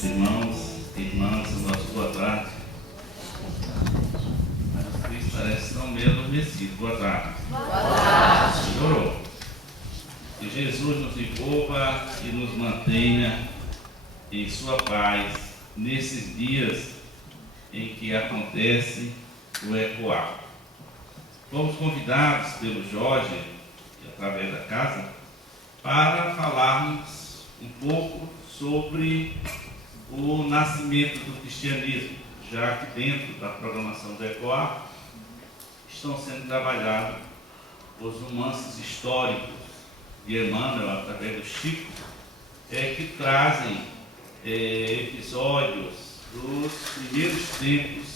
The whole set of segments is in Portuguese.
Meus irmãos, irmãs, boa tarde. Vocês parecem que estão meio adormecidos. Boa tarde. Boa tarde. Melhorou. Que Jesus nos envolva e nos mantenha em sua paz nesses dias em que acontece o ecoar. Fomos convidados pelo Jorge, através da casa, para falarmos um pouco sobre o nascimento do cristianismo, já que dentro da programação do ECOA estão sendo trabalhados os romances históricos de Emmanuel, através do Chico, que trazem episódios dos primeiros tempos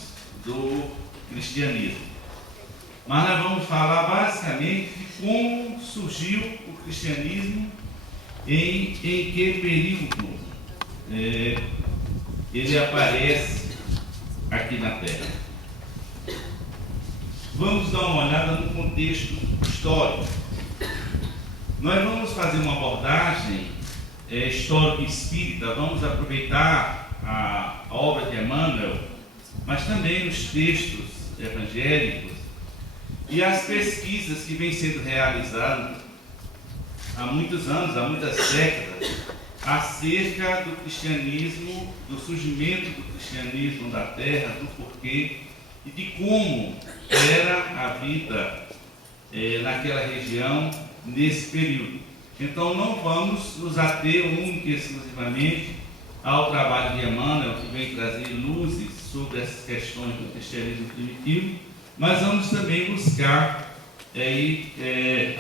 do cristianismo. Mas nós vamos falar basicamente de como surgiu o cristianismo, em que período ele aparece aqui na Terra. Vamos dar uma olhada no contexto histórico. Nós vamos fazer uma abordagem histórica espírita, vamos aproveitar a obra de Emmanuel, mas também os textos evangélicos e as pesquisas que vêm sendo realizadas há muitos anos, há muitas décadas, acerca do cristianismo, do surgimento do cristianismo da Terra, do porquê e de como era a vida naquela região nesse período. Então não vamos nos ater única e exclusivamente ao trabalho de Emmanuel, que vem trazer luzes sobre essas questões do cristianismo primitivo, mas vamos também buscar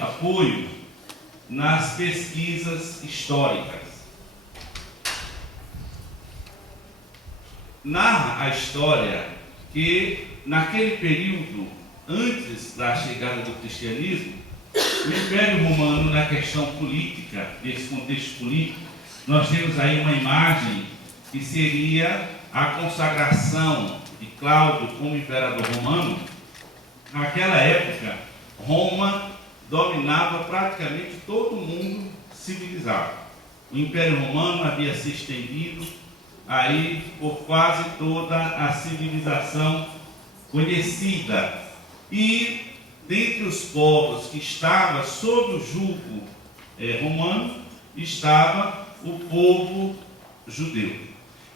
apoio nas pesquisas históricas. Narra a história que naquele período, antes da chegada do cristianismo, o Império Romano, na questão política, desse contexto político, nós temos aí uma imagem que seria a consagração de Cláudio como imperador romano. Naquela época, Roma dominava praticamente todo o mundo civilizado. O Império Romano havia se estendido aí por quase toda a civilização conhecida. E dentre os povos que estavam sob o jugo romano, estava o povo judeu.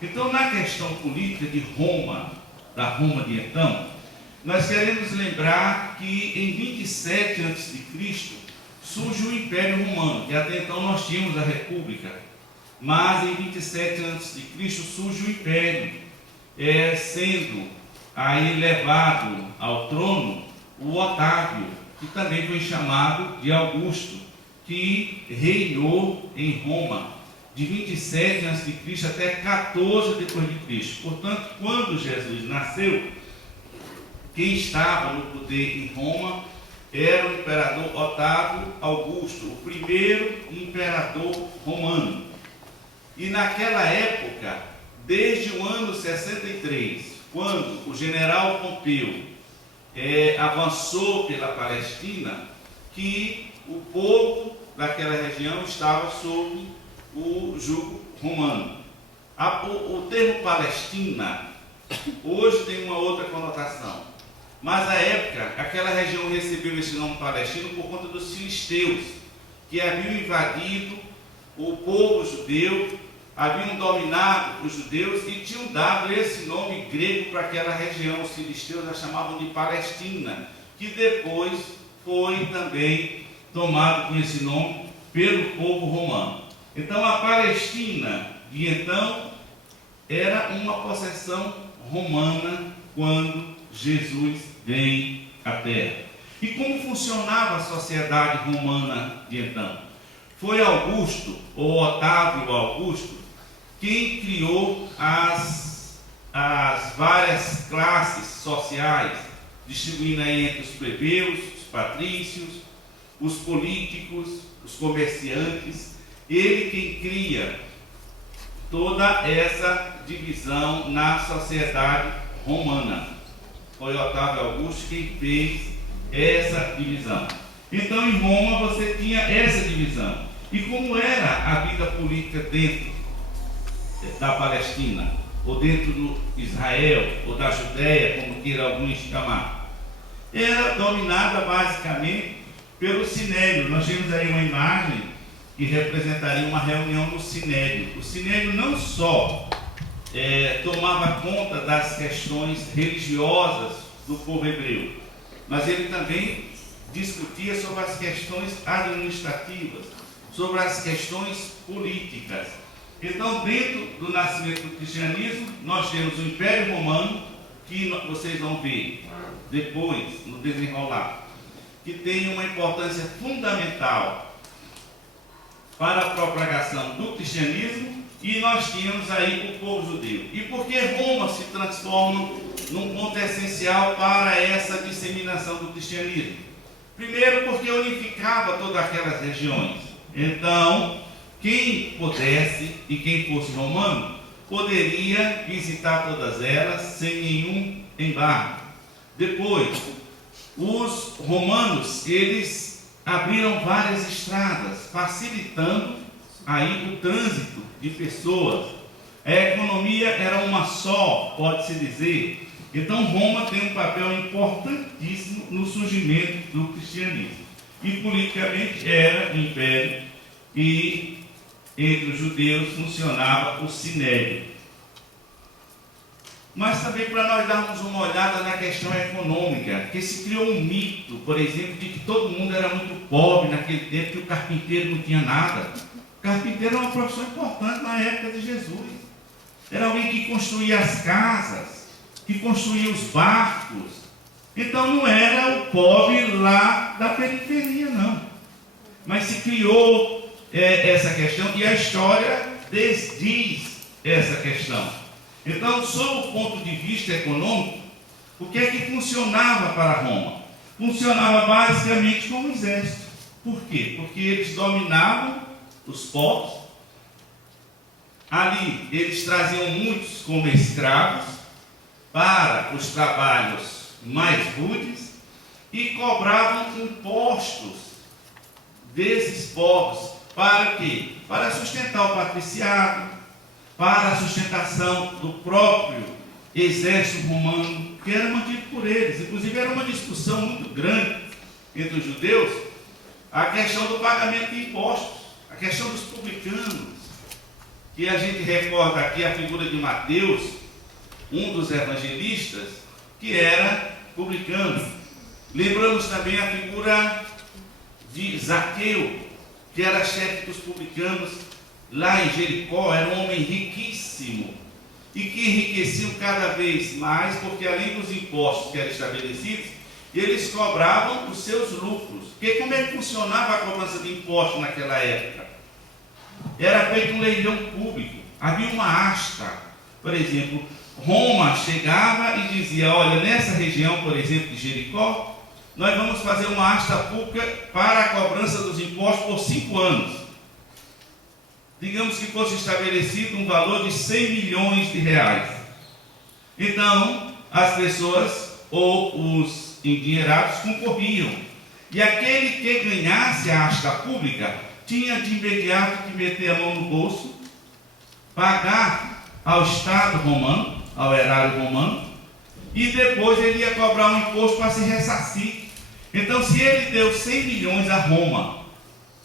Então, na questão política de Roma, da Roma de então, nós queremos lembrar que em 27 a.C. surge o Império Romano, que até então nós tínhamos a República, mas em 27 a.C. surge o Império, sendo aí levado ao trono o Otávio, que também foi chamado de Augusto, que reinou em Roma de 27 a.C. até 14 depois de Cristo. Portanto, quando Jesus nasceu, quem estava no poder em Roma era o imperador Otávio Augusto, o primeiro imperador romano. E naquela época, desde o ano 63, quando o general Pompeu avançou pela Palestina, que o povo daquela região estava sob o jugo romano. O termo Palestina hoje tem uma outra conotação, mas na época aquela região recebeu esse nome Palestina por conta dos filisteus, que haviam invadido o povo judeu, haviam dominado os judeus e tinham dado esse nome grego para aquela região. Os filisteus a chamavam de Palestina, que depois foi também tomado com esse nome pelo povo romano. Então a Palestina de então era uma possessão romana quando Jesus vem à Terra. E como funcionava a sociedade romana de então? Foi Augusto, ou Otávio Augusto, quem criou as várias classes sociais, distribuindo aí entre os plebeus, os patrícios, os políticos, os comerciantes. Ele quem cria toda essa divisão na sociedade romana. Foi Otávio Augusto quem fez essa divisão. Então, em Roma, você tinha essa divisão. E como era a vida política dentro da Palestina, ou dentro do Israel, ou da Judéia, como queira alguns chamar, era dominada basicamente pelo Sinédrio. Nós temos aí uma imagem que representaria uma reunião no Sinédrio. O Sinédrio não só tomava conta das questões religiosas do povo hebreu, mas ele também discutia sobre as questões administrativas, sobre as questões políticas. Então, dentro do nascimento do cristianismo, nós temos o Império Romano, que vocês vão ver depois, no desenrolar, que tem uma importância fundamental para a propagação do cristianismo, e nós tínhamos aí o povo judeu. E por que Roma se transforma num ponto essencial para essa disseminação do cristianismo? Primeiro, porque unificava todas aquelas regiões. Então, quem pudesse e quem fosse romano, poderia visitar todas elas sem nenhum embargo. Depois, os romanos, eles abriram várias estradas, facilitando aí o trânsito de pessoas. A economia era uma só, pode-se dizer. Então, Roma tem um papel importantíssimo no surgimento do cristianismo. E politicamente era um império, e entre os judeus funcionava o Sinédrio. Mas também para nós darmos uma olhada na questão econômica, que se criou um mito, por exemplo, de que todo mundo era muito pobre naquele tempo, que o carpinteiro não tinha nada. O carpinteiro era uma profissão importante na época de Jesus. Era alguém que construía as casas, que construía os barcos. Então não era o pobre lá da periferia, não. Mas se criou essa questão, e a história desdiz essa questão. Então, sob o ponto de vista econômico, o que é que funcionava para Roma? Funcionava basicamente como exército. Por quê? Porque eles dominavam os povos. Ali, eles traziam muitos como escravos para os trabalhos mais rudes e cobravam impostos desses povos. Para quê? Para sustentar o patriciado, para a sustentação do próprio exército romano, que era mantido por eles. Inclusive, era uma discussão muito grande entre os judeus a questão do pagamento de impostos, a questão dos publicanos, que a gente recorda aqui a figura de Mateus, um dos evangelistas, que era publicano. Lembramos também a figura de Zaqueu, que era chefe dos publicanos lá em Jericó. Era um homem riquíssimo e que enriqueciam cada vez mais, porque além dos impostos que eram estabelecidos, eles cobravam os seus lucros. Porque como é que funcionava a cobrança de impostos naquela época? Era feito um leilão público, havia uma asta. Por exemplo, Roma chegava e dizia: olha, nessa região, por exemplo, de Jericó, nós vamos fazer uma asta pública para a cobrança dos impostos por 5 anos. Digamos que fosse estabelecido um valor de 100 milhões de reais. Então, as pessoas ou os endinheirados concorriam. E aquele que ganhasse a asta pública tinha de imediato que meter a mão no bolso, pagar ao Estado romano, ao erário romano, e depois ele ia cobrar um imposto para se ressarcir. Então, se ele deu 100 milhões a Roma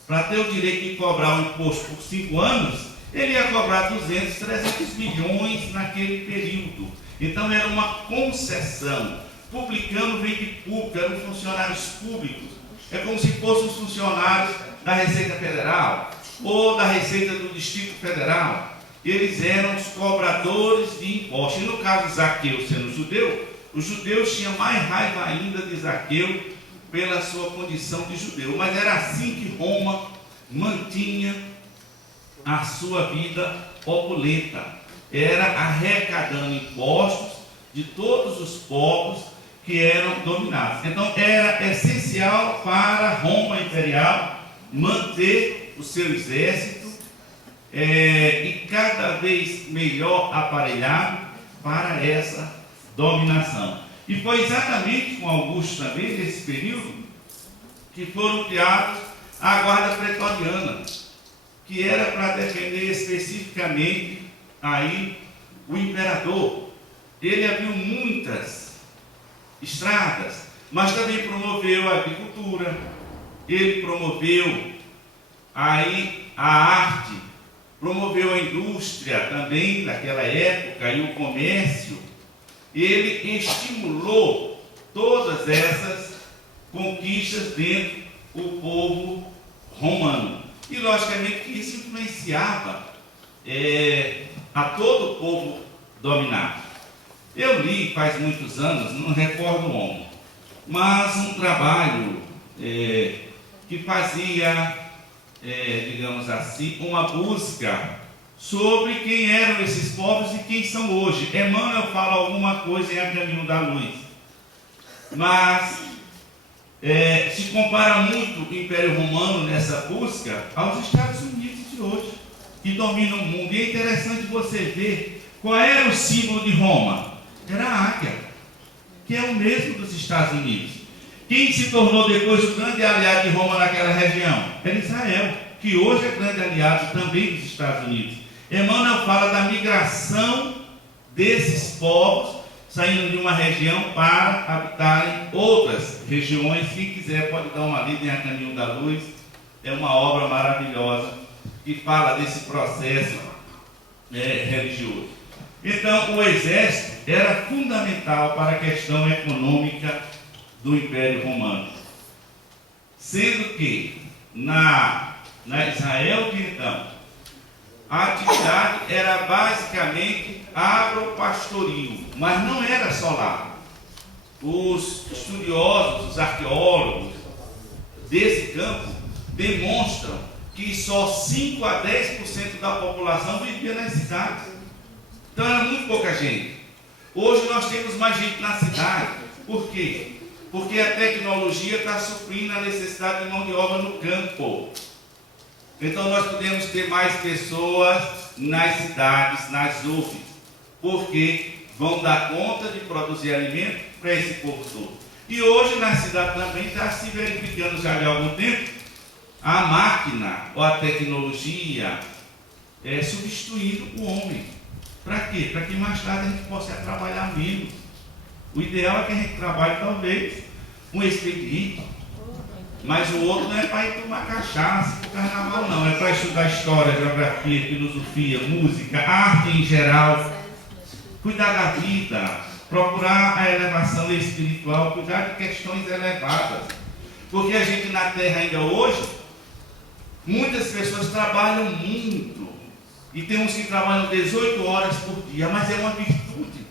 para ter o direito de cobrar um imposto por 5 anos, ele ia cobrar 200, 300 milhões naquele período. Então, era uma concessão. Publicano vem de público, eram funcionários públicos. É como se fossem os funcionários da Receita Federal ou da Receita do Distrito Federal. Eles eram os cobradores de impostos. E no caso de Zaqueu sendo judeu, os judeus tinham mais raiva ainda de Zaqueu pela sua condição de judeu. Mas era assim que Roma mantinha a sua vida opulenta. Era arrecadando impostos de todos os povos que eram dominados. Então era essencial para Roma imperial manter o seu exército e cada vez melhor aparelhado para essa dominação. E foi exatamente com Augusto também, nesse período, que foram criados a guarda pretoriana, que era para defender especificamente aí o imperador, ele abriu muitas estradas, mas também promoveu a agricultura, ele promoveu aí a arte, promoveu a indústria também naquela época e o comércio. Ele estimulou todas essas conquistas dentro do povo romano. E logicamente que isso influenciava a todo o povo dominado. Eu li faz muitos anos, não recordo onde, mas um trabalho que fazia, digamos assim, uma busca sobre quem eram esses povos e quem são hoje. Emmanuel fala alguma coisa em A Caminho da Luz, mas se compara muito o Império Romano nessa busca aos Estados Unidos de hoje, que dominam o mundo. E é interessante você ver qual era o símbolo de Roma. Era a águia, que é o mesmo dos Estados Unidos. Quem se tornou depois o grande aliado de Roma naquela região? Era Israel, que hoje é grande aliado também dos Estados Unidos. Emmanuel fala da migração desses povos, saindo de uma região para habitarem outras regiões. Quem quiser pode dar uma lida em A Caminho da Luz. É uma obra maravilhosa que fala desse processo religioso. Então, o exército era fundamental para a questão econômica do Império Romano. Sendo que, na Israel de então, a atividade era basicamente agropastoril, mas não era só lá. Os estudiosos, os arqueólogos desse campo demonstram que só 5 a 10% da população vivia nas cidades. Então era muito pouca gente. Hoje nós temos mais gente na cidade. Por quê? Porque a tecnologia está suprindo a necessidade de mão de obra no campo. Então nós podemos ter mais pessoas nas cidades, nas UFs, porque vão dar conta de produzir alimento para esse povo todo. E hoje na cidade também está se verificando já de algum tempo a máquina ou a tecnologia substituindo o homem. Para quê? Para que mais tarde a gente possa trabalhar menos. O ideal é que a gente trabalhe talvez um expediente, mas o outro não é para ir tomar cachaça para o carnaval, não. É para estudar história, geografia, filosofia, música, arte em geral, cuidar da vida, procurar a elevação espiritual, cuidar de questões elevadas. Porque a gente na Terra ainda hoje, muitas pessoas trabalham muito. E tem uns que trabalham 18 horas por dia, mas é uma virtude.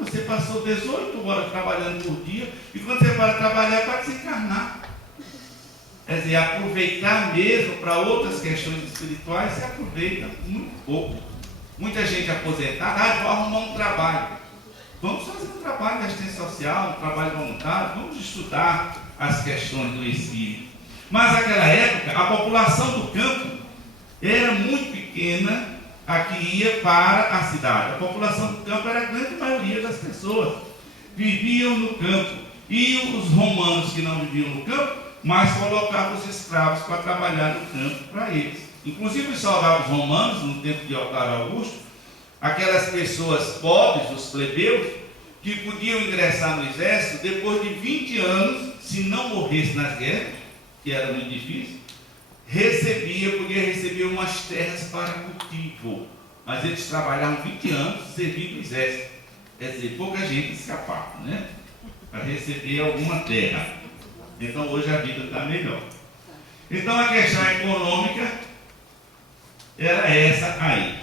Você passou 18 horas trabalhando por dia, e quando você para trabalhar, é para desencarnar. Quer dizer, aproveitar mesmo para outras questões espirituais, se aproveita muito pouco. Muita gente aposentada, vou arrumar um trabalho. Vamos fazer um trabalho de assistência social, um trabalho voluntário, vamos estudar as questões do espírito. Mas naquela época, a população do campo era muito pequena, a que ia para a cidade. A população do campo era a grande maioria das pessoas. Viviam no campo. E os romanos que não viviam no campo, mas colocavam os escravos para trabalhar no campo para eles. Inclusive os soldados romanos, no tempo de Otávio Augusto, aquelas pessoas pobres, os plebeus, que podiam ingressar no exército depois de 20 anos, se não morresse nas guerras, que era muito difícil, podia receber umas terras para cultivo. Mas eles trabalhavam 20 anos servindo o exército. Quer dizer, pouca gente escapava, né? Para receber alguma terra. Então hoje a vida está melhor. Então a questão econômica era essa aí.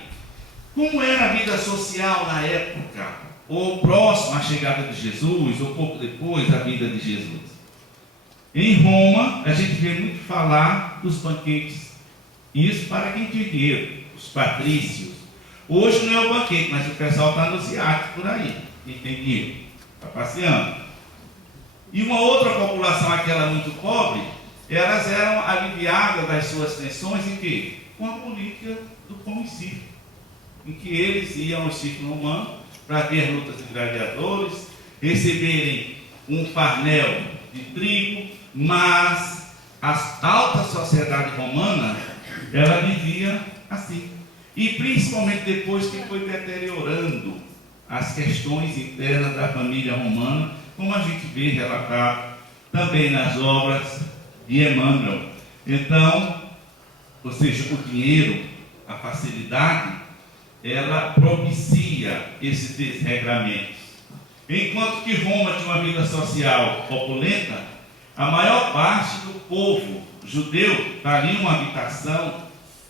Como era a vida social na época, ou próximo à chegada de Jesus, ou pouco depois da vida de Jesus? Em Roma, a gente vê muito falar dos banquetes. Isso para quem tinha dinheiro, os patrícios. Hoje não é o banquete, mas o pessoal está nos iates por aí. Quem tem dinheiro, está passeando. E uma outra população, aquela muito pobre, elas eram aliviadas das suas tensões em quê? Com a política do pão e circo, em que eles iam ao circo romano para ver lutas de gladiadores, receberem um farnel de trigo, mas a alta sociedade romana, ela vivia assim. E principalmente depois que foi deteriorando as questões internas da família romana, como a gente vê relatado também nas obras de Emmanuel. Então, ou seja, o dinheiro, a facilidade, ela propicia esses desregramentos. Enquanto que Roma tinha uma vida social opulenta, a maior parte do povo judeu, ali uma habitação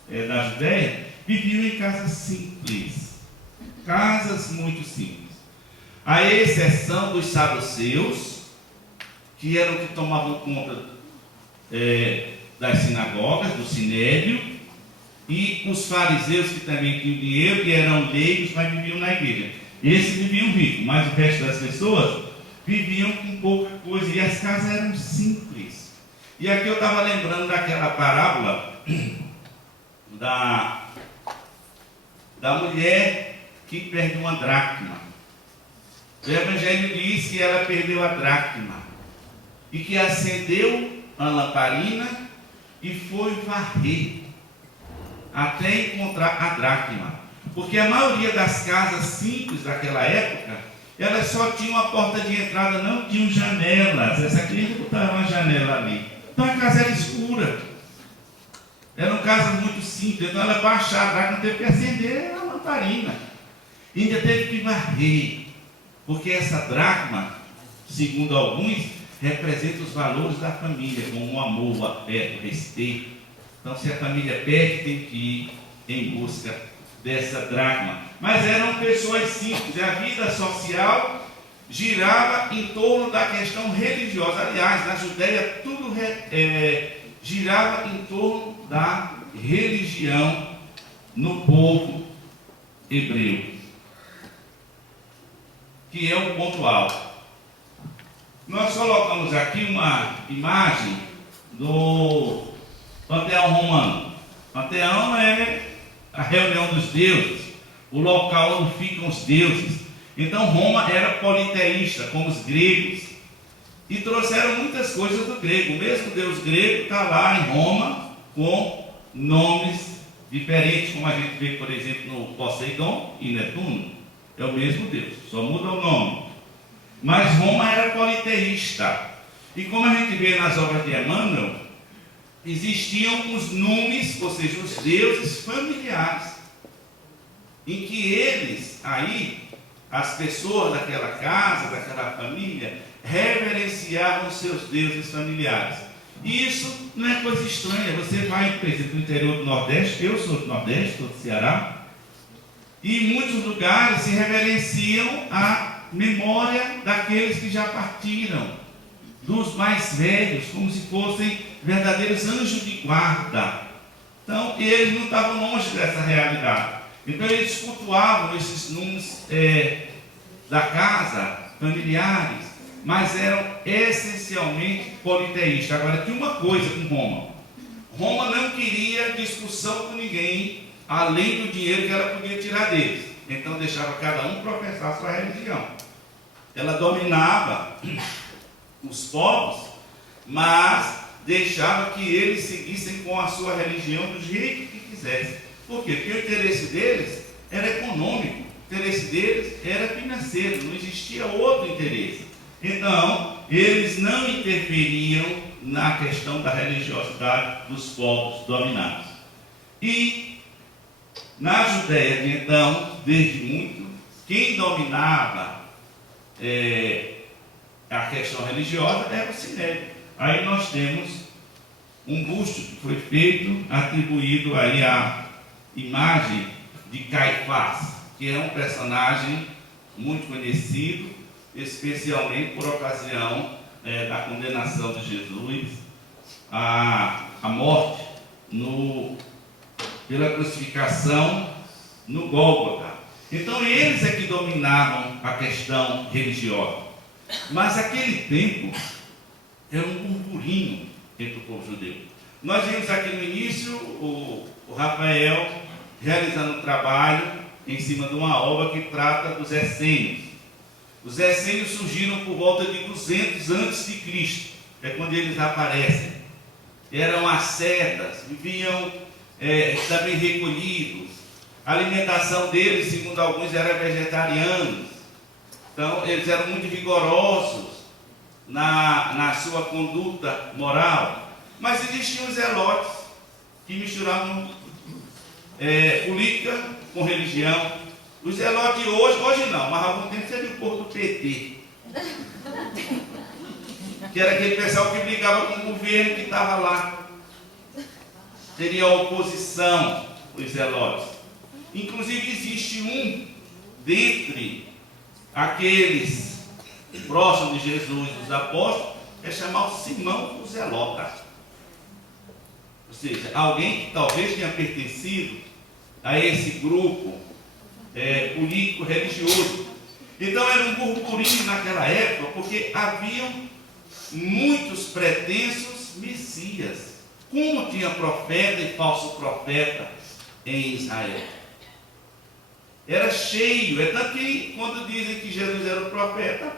da Judéia, viviam em casas simples, casas muito simples, à exceção dos saduceus, que eram que tomavam conta das sinagogas, do sinédrio, e os fariseus, que também tinham dinheiro, que eram leigos, mas viviam na igreja. Esses viviam ricos, mas o resto das pessoas viviam com pouca coisa, e as casas eram simples. E aqui eu estava lembrando daquela parábola da mulher que perdeu uma dracma. O Evangelho diz que ela perdeu a dracma e que acendeu a lamparina e foi varrer até encontrar a dracma. Porque a maioria das casas simples daquela época, elas só tinham a porta de entrada, não tinham janelas. Essa criança botava uma janela ali. Então a casa era escura. Eram casas muito simples. Então ela, para achar a dracma, teve que acender a lamparina. E ainda teve que varrer. Porque essa dracma, segundo alguns, representa os valores da família, como o amor, o afeto, o respeito. Então, se a família perde, tem que ir em busca dessa dracma. Mas eram pessoas simples. A vida social girava em torno da questão religiosa. Aliás, na Judéia, tudo girava em torno da religião no povo hebreu, que é o ponto alto. Nós colocamos aqui uma imagem do Panteão Romano. Panteão é a reunião dos deuses, o local onde ficam os deuses. Então Roma era politeísta, como os gregos, e trouxeram muitas coisas do grego. O mesmo deus grego está lá em Roma, com nomes diferentes, como a gente vê, por exemplo, no Poseidon e Netuno. É o mesmo deus, só muda o nome. Mas Roma era politeísta. E como a gente vê nas obras de Emmanuel, existiam os numes, ou seja, os deuses familiares, em que eles, aí, as pessoas daquela casa, daquela família, reverenciavam seus deuses familiares. E isso não é coisa estranha. Você vai, por exemplo, no interior do Nordeste, eu sou do Nordeste, sou do Ceará, e em muitos lugares se reverenciam a memória daqueles que já partiram, dos mais velhos, como se fossem verdadeiros anjos de guarda. Então, eles não estavam longe dessa realidade. Então, eles cultuavam esses nomes da casa, familiares, mas eram essencialmente politeístas. Agora, tinha uma coisa com Roma. Roma não queria discussão com ninguém, além do dinheiro que ela podia tirar deles. Então, deixava cada um professar sua religião. Ela dominava os povos, mas deixava que eles seguissem com a sua religião do jeito que quisessem. Por quê? Porque o interesse deles era econômico, o interesse deles era financeiro, não existia outro interesse. Então, eles não interferiam na questão da religiosidade dos povos dominados. E na Judéia de então, desde muito, quem dominava a questão religiosa era o sinédrio. Aí nós temos um busto que foi feito, atribuído aí à imagem de Caifás, que é um personagem muito conhecido, especialmente por ocasião da condenação de Jesus à morte pela crucificação no Gólgota. Então eles é que dominavam a questão religiosa. Mas aquele tempo era um burburinho entre o povo judeu. Nós vimos aqui no início o Rafael realizando um trabalho em cima de uma obra que trata dos essênios. Os essênios surgiram por volta de 200 a.C., é quando eles aparecem. Eram ascetas, viviam também recolhidos, A alimentação deles, segundo alguns, era vegetariana. Então, eles eram muito rigorosos na sua conduta moral. Mas existiam os zelotes que misturavam política com religião. Os zelotes hoje não, mas há algum tempo seria o povo do PT. Que era aquele pessoal que brigava com o governo que estava lá. Seria a oposição, os zelotes. Inclusive existe um dentre aqueles próximos de Jesus, os apóstolos, é chamado Simão o Zelota. Ou seja, alguém que talvez tenha pertencido a esse grupo político-religioso. Então era um burburinho naquela época, porque haviam muitos pretensos messias. Como tinha profeta e falso profeta em Israel. Era cheio, é tanto que quando dizem que Jesus era o profeta,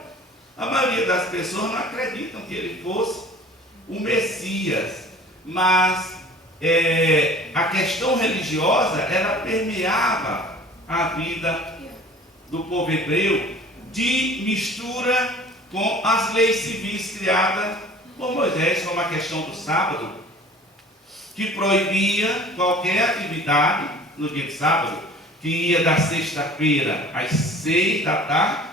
a maioria das pessoas não acreditam que ele fosse o Messias, mas a questão religiosa, ela permeava a vida do povo hebreu, de mistura com as leis civis criadas por Moisés, como a questão do sábado, que proibia qualquer atividade no dia de sábado, que ia da sexta-feira às 6 da tarde,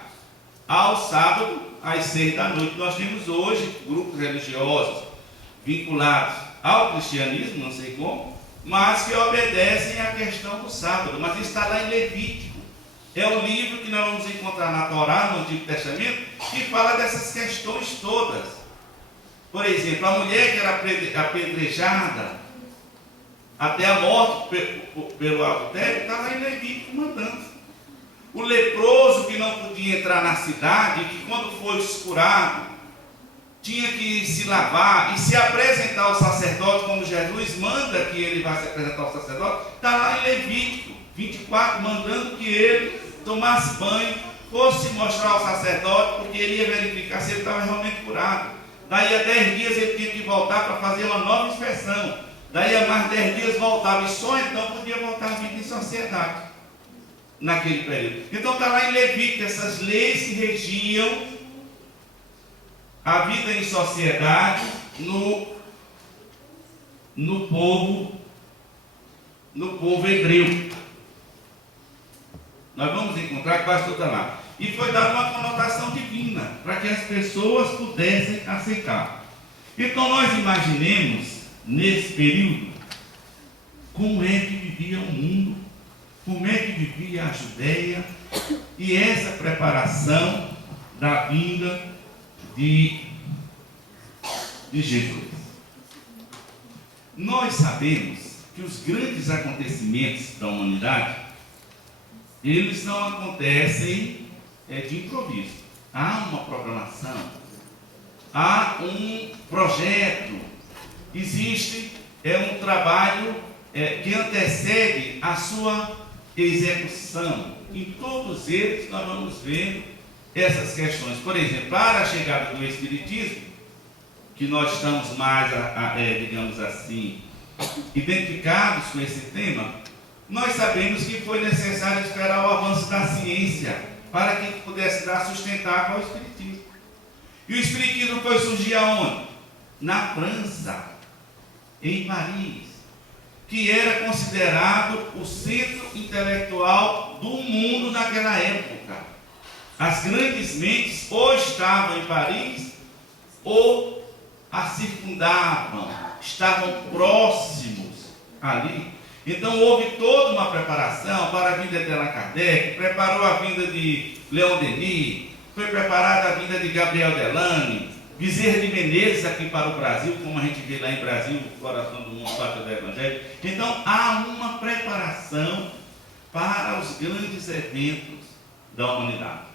ao sábado às 6 da noite. Nós temos hoje grupos religiosos vinculados ao cristianismo, não sei como, mas que obedecem à questão do sábado. Mas isso está lá em Levítico. É um livro que nós vamos encontrar na Torá, no Antigo Testamento, que fala dessas questões todas. Por exemplo, a mulher que era apedrejada até a morte pelo adultério, estava em Levítico mandando. O leproso que não podia entrar na cidade, que quando foi escurado, tinha que se lavar e se apresentar ao sacerdote, como Jesus manda que ele vá se apresentar ao sacerdote, está lá em Levítico 24, mandando que ele tomasse banho, fosse mostrar ao sacerdote, porque ele ia verificar se ele estava realmente curado. Daí a 10 dias ele tinha que voltar para fazer uma nova inspeção. Daí a mais 10 dias voltava, e só então podia voltar a vida em sociedade, naquele período. Então está lá em Levítico, essas leis que regiam a vida em sociedade no povo hebreu. Nós vamos encontrar quase tudo lá. E foi dada uma conotação divina, para que as pessoas pudessem aceitar. Então nós imaginemos, nesse período, como é que vivia o mundo, como é que vivia a Judeia, e essa preparação da vinda de Jesus. Nós sabemos que os grandes acontecimentos da humanidade, eles não acontecem de improviso. Há uma programação, há um projeto, existe um trabalho que antecede a sua execução. Em todos eles nós vamos ver essas questões. Por exemplo, para a chegada do Espiritismo, que nós estamos mais, digamos assim, identificados com esse tema, nós sabemos que foi necessário esperar o avanço da ciência para que pudesse dar sustentável ao Espiritismo. E o Espiritismo foi surgir aonde? Na França, em Paris, que era considerado o centro intelectual do mundo naquela época. As grandes mentes ou estavam em Paris ou a circundavam, estavam próximos ali. Então houve toda uma preparação para a vinda de Allan Kardec, preparou a vinda de Leon Denis, foi preparada a vinda de Gabriel Delany, Bezerra de Menezes aqui para o Brasil, como a gente vê lá em Brasil, o coração do mundo, pátria do Evangelho. Então há uma preparação para os grandes eventos da humanidade.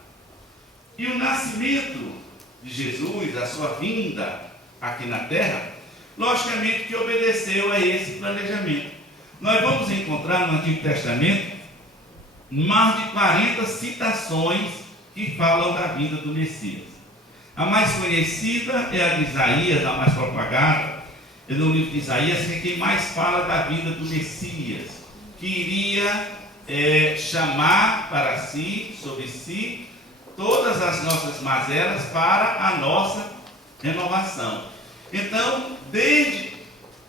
E o nascimento de Jesus, a sua vinda aqui na Terra, logicamente que obedeceu a esse planejamento. Nós vamos encontrar no Antigo Testamento mais de 40 citações que falam da vinda do Messias. A mais conhecida é a de Isaías, a mais propagada, no livro de Isaías, que é quem mais fala da vinda do Messias, que iria chamar para si, sobre si, todas as nossas mazelas para a nossa renovação. Então, desde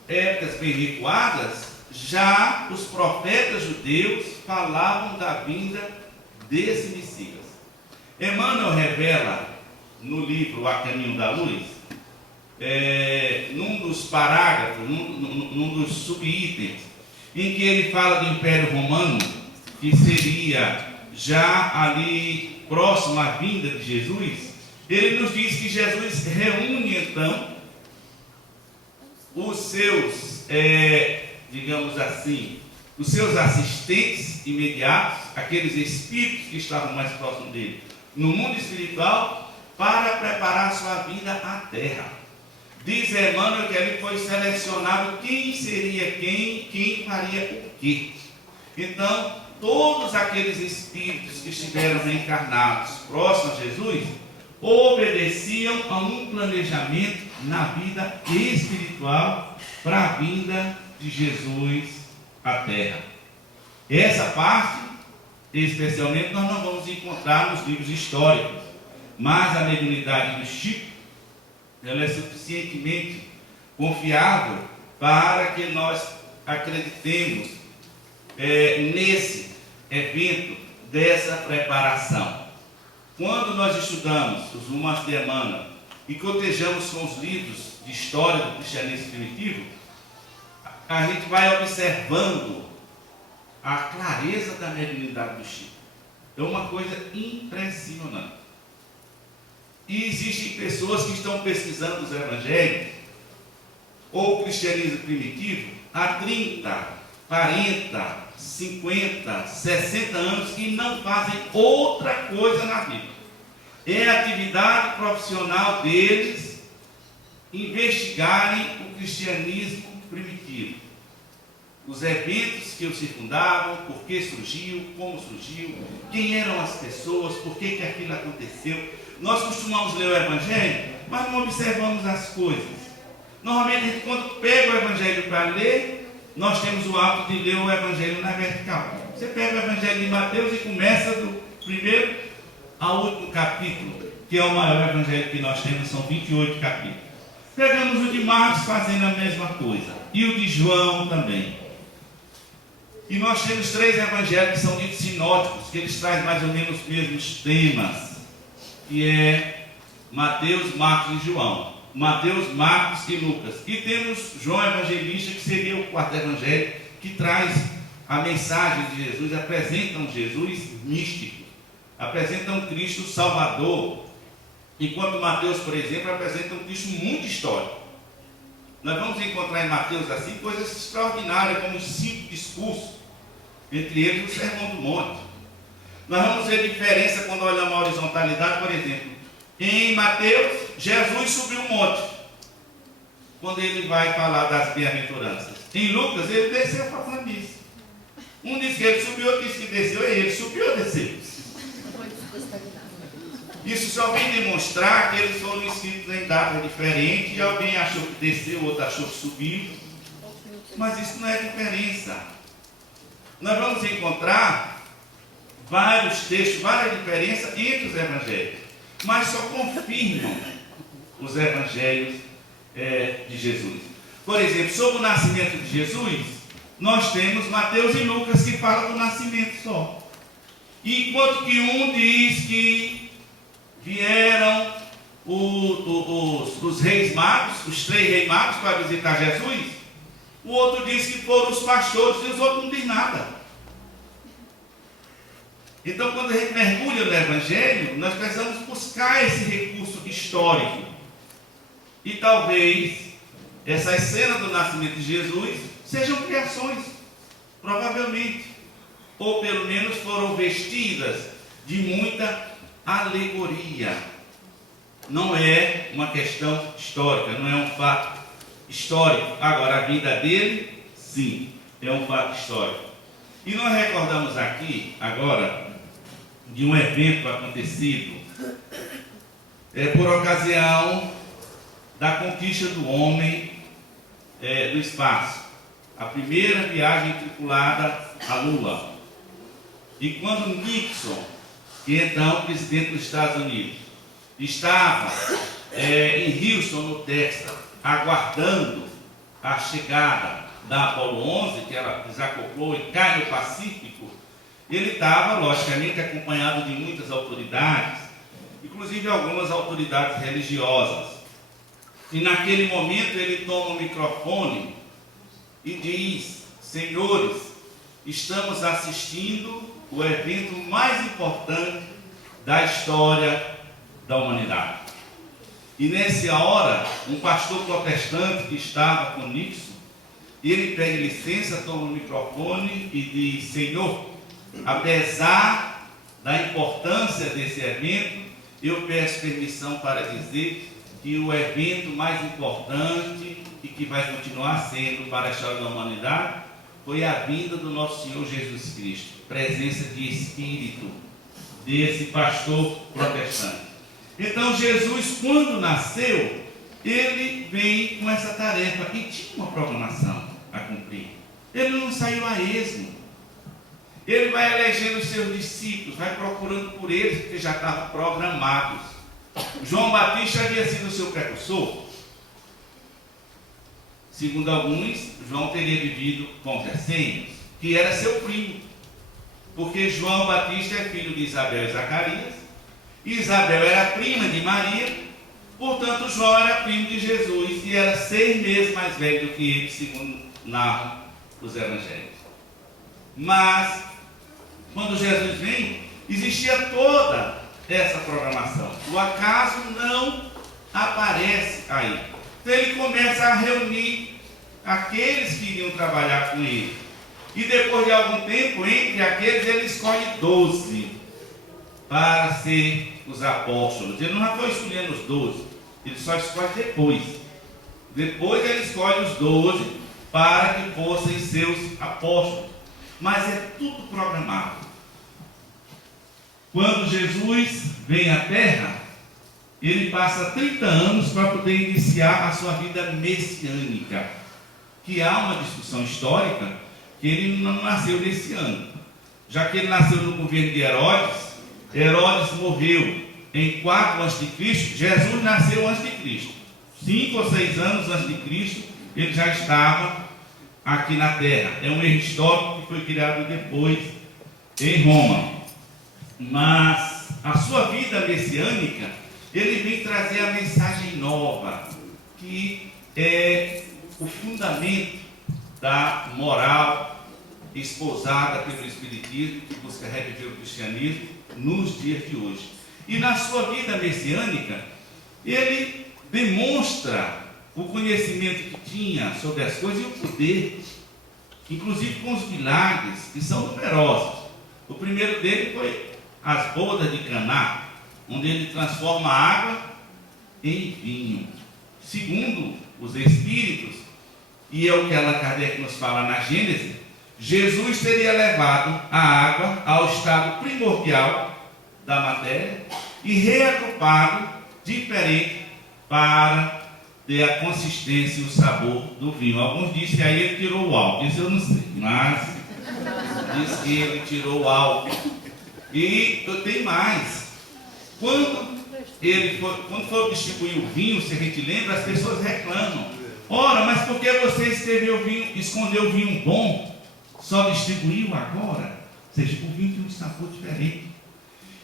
épocas bem recuadas, já os profetas judeus falavam da vinda desse Messias. Emmanuel revela no livro A Caminho da Luz, num dos parágrafos, num dos subitens, em que ele fala do Império Romano, que seria já ali próximo à vinda de Jesus, ele nos diz que Jesus reúne então os seus, digamos assim, os seus assistentes imediatos, aqueles espíritos que estavam mais próximos dele, no mundo espiritual, para preparar sua vinda à terra. Diz Emmanuel que ali foi selecionado quem seria quem faria o quê. Então, todos aqueles espíritos que estiveram encarnados próximos a Jesus, obedeciam a um planejamento na vida espiritual para a vinda de Jesus à terra. Essa parte, especialmente, nós não vamos encontrar nos livros históricos, mas a mediunidade do Chico, ela é suficientemente confiável para que nós acreditemos nesse evento dessa preparação. Quando nós estudamos os Romances de Emmanuel e cotejamos com os livros de história do cristianismo primitivo, a gente vai observando a clareza da mediunidade do Chico. É uma coisa impressionante. E existem pessoas que estão pesquisando os evangelhos ou o cristianismo primitivo há 30, 40, 50, 60 anos e não fazem outra coisa na vida. É a atividade profissional deles investigarem o cristianismo primitivo. Os eventos que o circundavam, por que surgiu, como surgiu, quem eram as pessoas, por que aquilo aconteceu. Nós costumamos ler o Evangelho, mas não observamos as coisas. Normalmente, quando pega o Evangelho para ler, nós temos o hábito de ler o Evangelho na vertical. Você pega o Evangelho de Mateus e começa do primeiro ao último capítulo, que é o maior Evangelho que nós temos, são 28 capítulos. Pegamos o de Marcos fazendo a mesma coisa, e o de João também. E nós temos 3 evangelhos que são ditos sinóticos, que eles trazem mais ou menos os mesmos temas, que é Mateus, Marcos e João. Mateus, Marcos e Lucas. E temos João Evangelista, que seria o 4º evangelho, que traz a mensagem de Jesus, apresenta um Jesus místico, apresenta um Cristo Salvador, enquanto Mateus, por exemplo, apresenta um Cristo muito histórico. Nós vamos encontrar em Mateus assim coisas extraordinárias, como os 5 discursos, entre eles o Sermão do Monte. Nós vamos ver diferença quando olhamos a horizontalidade, por exemplo. Em Mateus, Jesus subiu um monte, quando ele vai falar das bem-aventuranças. Em Lucas, ele desceu falando disso. Um diz que ele subiu, outro diz que desceu, e ele subiu ou desceu? Isso só vem demonstrar que eles foram escritos em datas diferentes, e alguém achou que desceu, outro achou que subiu. Mas isso não é diferença. Nós vamos encontrar vários textos, várias diferenças entre os evangelhos, mas só confirmam os evangelhos de Jesus. Por exemplo, sobre o nascimento de Jesus, nós temos Mateus e Lucas que falam do nascimento só. Enquanto que um diz que vieram os reis magos, os 3 reis magos para visitar Jesus, o outro diz que foram os pastores e os outros não dizem nada. Então, quando a gente mergulha no Evangelho, nós precisamos buscar esse recurso histórico. E talvez essas cenas do nascimento de Jesus sejam criações, provavelmente, ou pelo menos foram vestidas de muita alegoria. Não é uma questão histórica, não é um fato histórico. Agora, a vida dele, sim, é um fato histórico. E nós recordamos aqui, agora, de um evento acontecido por ocasião da conquista do homem do espaço. A primeira viagem tripulada à Lua. E quando Nixon, que é então presidente dos Estados Unidos, estava em Houston, no Texas, aguardando a chegada da Apollo 11, que ela desacoplou e cai no Pacífico, ele estava, logicamente, acompanhado de muitas autoridades, inclusive algumas autoridades religiosas. E naquele momento ele toma o microfone e diz: senhores, estamos assistindo o evento mais importante da história da humanidade. E nessa hora, um pastor protestante que estava com Nixon, ele pede licença, toma o microfone e diz: senhor, apesar da importância desse evento, eu peço permissão para dizer que o evento mais importante e que vai continuar sendo para a história da humanidade foi a vinda do nosso Senhor Jesus Cristo, presença de Espírito desse pastor protestante. Então Jesus, quando nasceu, ele vem com essa tarefa e tinha uma programação a cumprir. Ele não saiu a esmo. Ele vai elegendo os seus discípulos, vai procurando por eles, porque já estavam programados. João Batista havia sido o seu precursor. Segundo alguns, João teria vivido com Terceiros, que era seu primo, porque João Batista é filho de Isabel e Zacarias, e Isabel era prima de Maria, portanto João era primo de Jesus, e era 6 meses mais velho do que ele, segundo narram os evangelhos. Mas, quando Jesus vem, existia toda essa programação. O acaso não aparece aí. Então ele começa a reunir aqueles que iriam trabalhar com ele. E depois de algum tempo, entre aqueles, ele escolhe 12 para ser os apóstolos. Ele não foi escolhendo os 12, ele só escolhe depois. Depois ele escolhe os 12 para que fossem seus apóstolos. Mas é tudo programado. Quando Jesus vem à Terra, ele passa 30 anos para poder iniciar a sua vida messiânica. Que há uma discussão histórica que ele não nasceu nesse ano. Já que ele nasceu no governo de Herodes, Herodes morreu em 4 a.C., Jesus nasceu antes de Cristo. 5 ou 6 anos antes de Cristo, ele já estava aqui na Terra. É um erro histórico que foi criado depois em Roma. Mas a sua vida messiânica, ele vem trazer a mensagem nova, que é o fundamento da moral esposada pelo Espiritismo, que busca reviver o cristianismo nos dias de hoje. E na sua vida messiânica, ele demonstra o conhecimento que tinha sobre as coisas e o poder, inclusive com os milagres, que são numerosos. O primeiro dele foi as bodas de Caná, onde ele transforma a água em vinho. Segundo os Espíritos, e é o que Allan Kardec nos fala na Gênesis, Jesus teria levado a água ao estado primordial da matéria e reagrupado diferente para ter a consistência e o sabor do vinho. Alguns dizem que aí ele tirou o álcool, isso eu não sei, mas diz que ele tirou o álcool. E eu tenho mais. Quando for distribuir o vinho, se a gente lembra, as pessoas reclamam. Ora, mas por que você escondeu o vinho bom? Só distribuiu agora? Ou seja, o vinho tem um sabor diferente.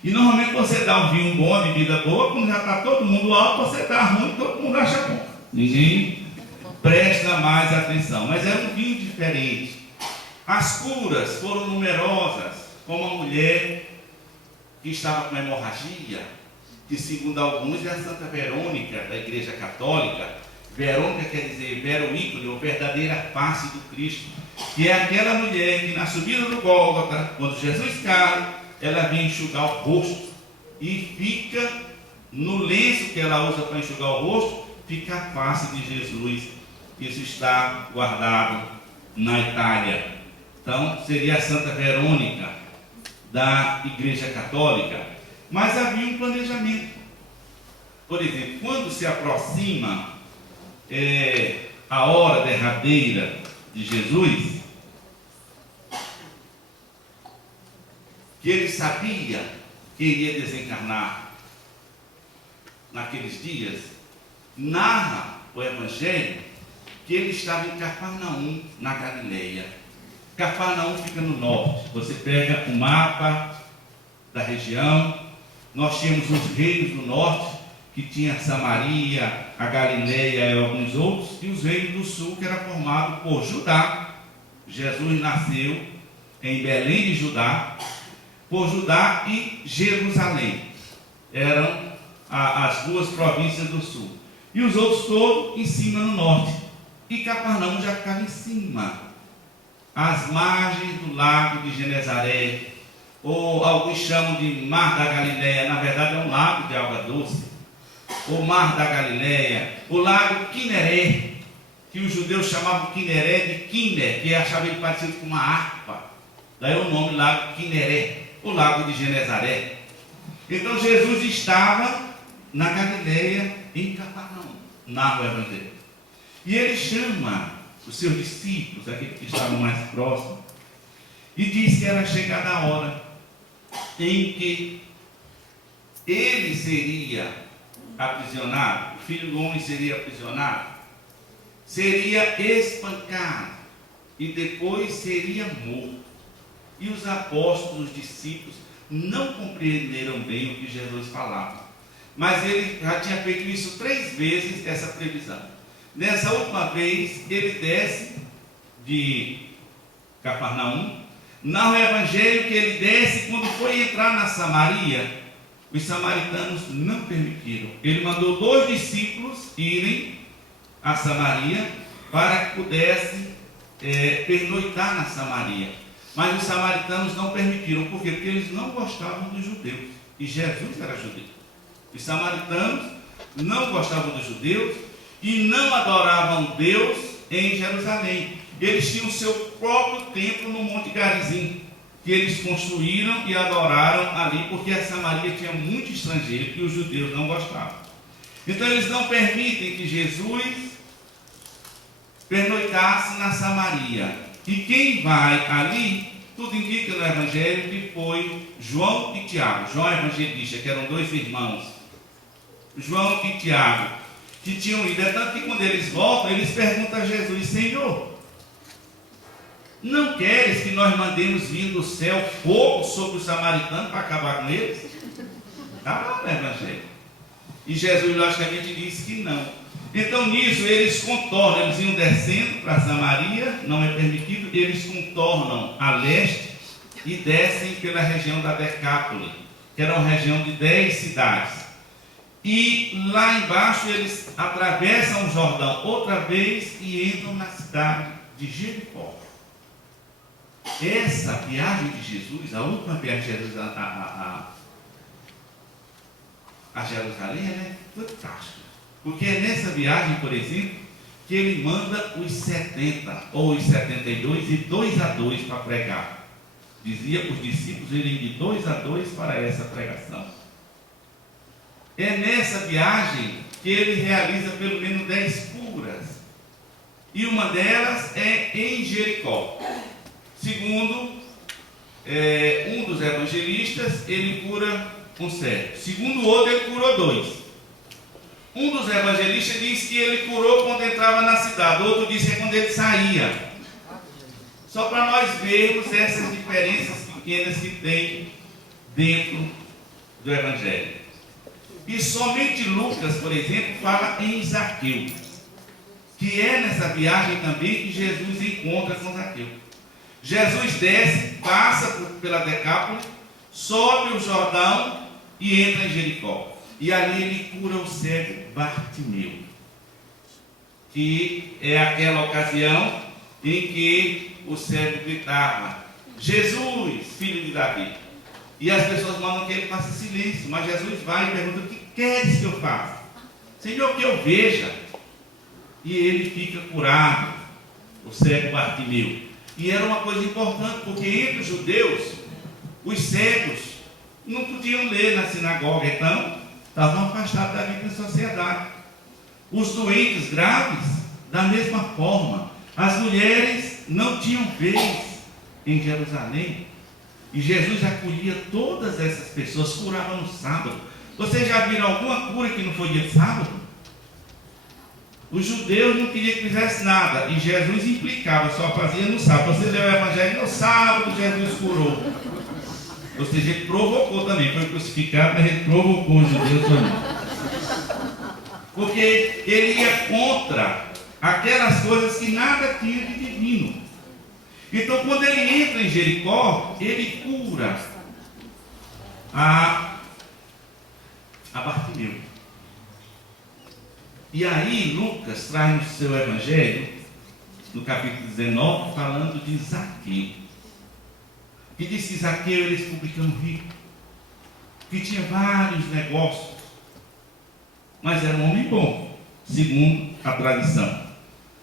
E normalmente você dá um vinho bom, a bebida boa, quando já está todo mundo alto, você dá ruim, todo mundo acha bom. Ninguém presta mais atenção. Mas é um vinho diferente. As curas foram numerosas, como a mulher que estava com hemorragia, que segundo alguns é a Santa Verônica da Igreja Católica. Verônica quer dizer veroícone, ou verdadeira face do Cristo, que é aquela mulher que na subida do Gólgota, quando Jesus cai, ela vem enxugar o rosto e fica no lenço que ela usa para enxugar o rosto, fica a face de Jesus. Isso está guardado na Itália. Então seria a Santa Verônica da Igreja Católica. Mas havia um planejamento. Por exemplo, quando se aproxima a hora derradeira de Jesus, que ele sabia que iria desencarnar naqueles dias, narra o Evangelho que ele estava em Cafarnaum, na Galileia. Cafarnaum fica no norte. Você pega o mapa da região, nós tínhamos os reinos do norte, que tinha Samaria, a Galileia e alguns outros, e os reinos do sul, que era formado por Judá. Jesus nasceu em Belém de Judá, por Judá e Jerusalém. Eram as duas províncias do sul. E os outros todos em cima no norte. E Cafarnaum já ficava em cima, às margens do lago de Genezaré, ou alguns chamam de Mar da Galileia. Na verdade é um lago de água doce, o Mar da Galileia, o lago Quineré, que os judeus chamavam Quineré de Quiner, que achavam ele parecido com uma harpa. Daí o nome lago Quineré, o lago de Genezaré. Então Jesus estava na Galileia, em Cafarnaum, narra o Evangelho. E ele chama os seus discípulos, aqueles que estavam mais próximos, e diz que era chegada a hora em que ele seria aprisionado, o filho do homem seria aprisionado, seria espancado e depois seria morto. E os apóstolos, os discípulos, não compreenderam bem o que Jesus falava. Mas ele já tinha feito isso 3 vezes, essa previsão. Nessa última vez, ele desce de Cafarnaum. No Evangelho que ele desce, quando foi entrar na Samaria, os samaritanos não permitiram. Ele mandou 2 discípulos irem a Samaria para que pudessem pernoitar na Samaria. Mas os samaritanos não permitiram. Por quê? Porque eles não gostavam dos judeus. E Jesus era judeu. Os samaritanos não gostavam dos judeus e não adoravam Deus em Jerusalém. Eles tinham o seu próprio templo no Monte Garizim, que eles construíram e adoraram ali, porque a Samaria tinha muito estrangeiro que os judeus não gostavam. Então eles não permitem que Jesus pernoitasse na Samaria. E quem vai ali, tudo indica no Evangelho que foi João e Tiago. João evangelista, que eram 2 irmãos, João e Tiago, que tinham ido. É tanto que quando eles voltam, eles perguntam a Jesus: Senhor, não queres que nós mandemos vir do céu fogo sobre os samaritanos para acabar com eles? Está lá no Evangelho. E Jesus logicamente disse que não. Então nisso eles contornam, eles iam descendo para Samaria, não é permitido, eles contornam a leste e descem pela região da Decápole, que era uma região de 10 cidades. E lá embaixo eles atravessam o Jordão outra vez e entram na cidade de Jericó. Essa viagem de Jesus, a última viagem de Jesus a Jerusalém, é fantástica. Porque é nessa viagem, por exemplo, que ele manda os 70 ou os 72 e 2 a 2 para pregar. Dizia para os discípulos irem de 2 a 2 para essa pregação. É nessa viagem que ele realiza pelo menos 10 curas. E uma delas é em Jericó. Segundo um dos evangelistas, ele cura um cego. Segundo o outro, ele curou 2. Um dos evangelistas diz que ele curou quando entrava na cidade. O outro diz que é quando ele saía. Só para nós vermos essas diferenças pequenas que tem dentro do Evangelho. E somente Lucas, por exemplo, fala em Zaqueu, que é nessa viagem também que Jesus encontra com Zaqueu. Jesus desce, passa pela Decápole, sobe o Jordão e entra em Jericó. E ali ele cura o cego Bartimeu, que é aquela ocasião em que o cego gritava: Jesus, filho de Davi. E as pessoas mandam que ele faça silêncio, mas Jesus vai e pergunta: o que queres que eu faça? Senhor, que eu veja. E ele fica curado, o cego Bartimeu. E era uma coisa importante, porque entre os judeus, os cegos não podiam ler na sinagoga, então estavam afastados da vida da sociedade. Os doentes graves, da mesma forma. As mulheres não tinham vez em Jerusalém. E Jesus acolhia todas essas pessoas, curava no sábado. Vocês já viram alguma cura que não foi dia de sábado? Os judeus não queriam que fizesse nada, e Jesus implicava, só fazia no sábado. Você lê o Evangelho, no sábado Jesus curou. Ou seja, ele provocou também, foi crucificado, mas ele provocou os judeus também. Porque ele ia contra aquelas coisas que nada tinha de divino. Então, quando ele entra em Jericó, ele cura a Bartimeu. E aí, Lucas traz no seu Evangelho, no capítulo 19, falando de Zaqueu. Que diz que Zaqueu era esse publicano rico, que tinha vários negócios, mas era um homem bom, segundo a tradição.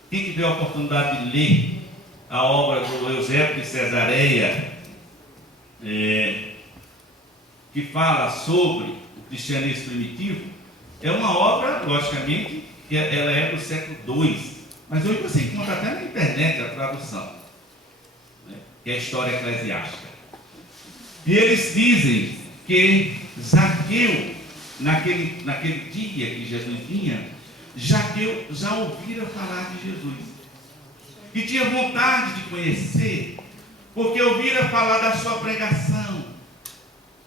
Quem tiver a oportunidade de ler a obra do Eusébio de Cesareia, que fala sobre o cristianismo primitivo, é uma obra, logicamente, que ela é do século II, mas hoje você encontra até na internet a tradução, né, que é a história eclesiástica. E eles dizem que Zaqueu, naquele dia que Jesus vinha, Zaqueu já ouvira falar de Jesus e tinha vontade de conhecer, porque ouvira falar da sua pregação,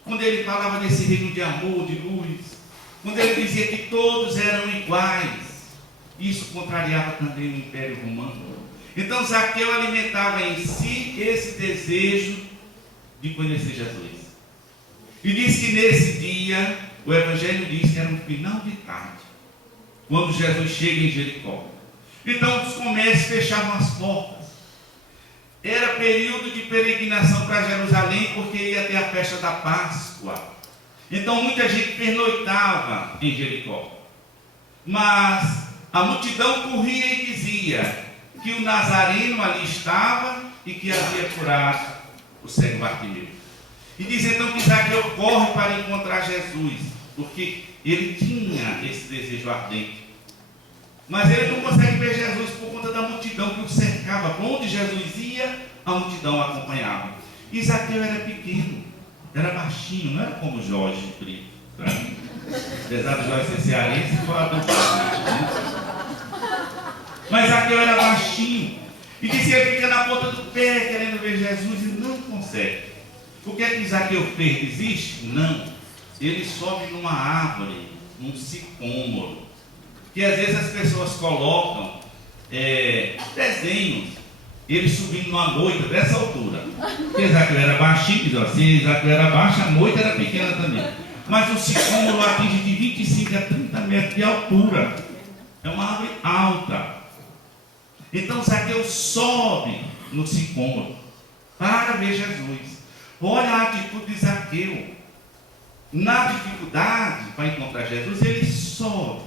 quando ele falava desse reino de amor, de luz, quando ele dizia que todos eram iguais. Isso contrariava também o Império Romano. Então Zaqueu alimentava em si esse desejo de conhecer Jesus. E diz que nesse dia, o Evangelho diz que era um final de tarde, quando Jesus chega em Jericó. Então os comércios fechavam as portas. Era período de peregrinação para Jerusalém, porque ia ter a festa da Páscoa. Então muita gente pernoitava em Jericó. Mas a multidão corria e dizia que o Nazareno ali estava e que havia curado o cego Bartimeu. E diz então que Zaqueu corre para encontrar Jesus, porque ele tinha esse desejo ardente. Mas ele não consegue ver Jesus por conta da multidão que o cercava. Para onde Jesus ia, a multidão acompanhava. E Zaqueu era pequeno, era baixinho, não era como Jorge Brito, para mim. Apesar de Jorge ser cearense, falador baixinho. Mas Zaqueu era baixinho. E diz que ele fica na ponta do pé querendo ver Jesus e não consegue. O que é que Zaqueu fez? Existe? Não. Ele sobe numa árvore, num sicômoro, que às vezes as pessoas colocam desenhos, ele subindo numa moita dessa altura. Porque Zaqueu era baixinho, assim, Zaqueu era baixo, a moita era pequena também. Mas o sicômoro atinge de 25 a 30 metros de altura. É uma árvore alta. Então Zaqueu sobe no sicômoro para ver Jesus. Olha a atitude de Zaqueu. Na dificuldade para encontrar Jesus, ele sobe.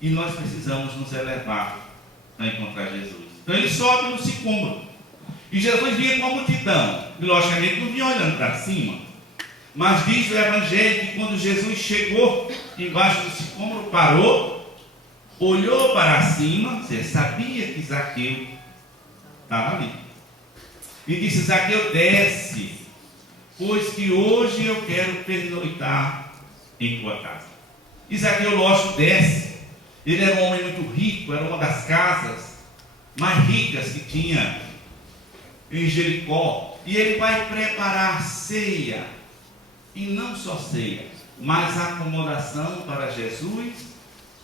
E nós precisamos nos elevar para encontrar Jesus. Então ele sobe no sicômoro. E Jesus vinha com a multidão. E logicamente não vinha olhando para cima. Mas diz o Evangelho que quando Jesus chegou embaixo do sicômoro, parou, olhou para cima, você sabia que Zaqueu estava ali. E disse: Zaqueu, desce, pois que hoje eu quero pernoitar em tua casa. E Zaqueu, lógico, desce. Ele era um homem muito rico, era uma das casas mais ricas que tinha em Jericó. E ele vai preparar ceia. E não só ceia, mas acomodação para Jesus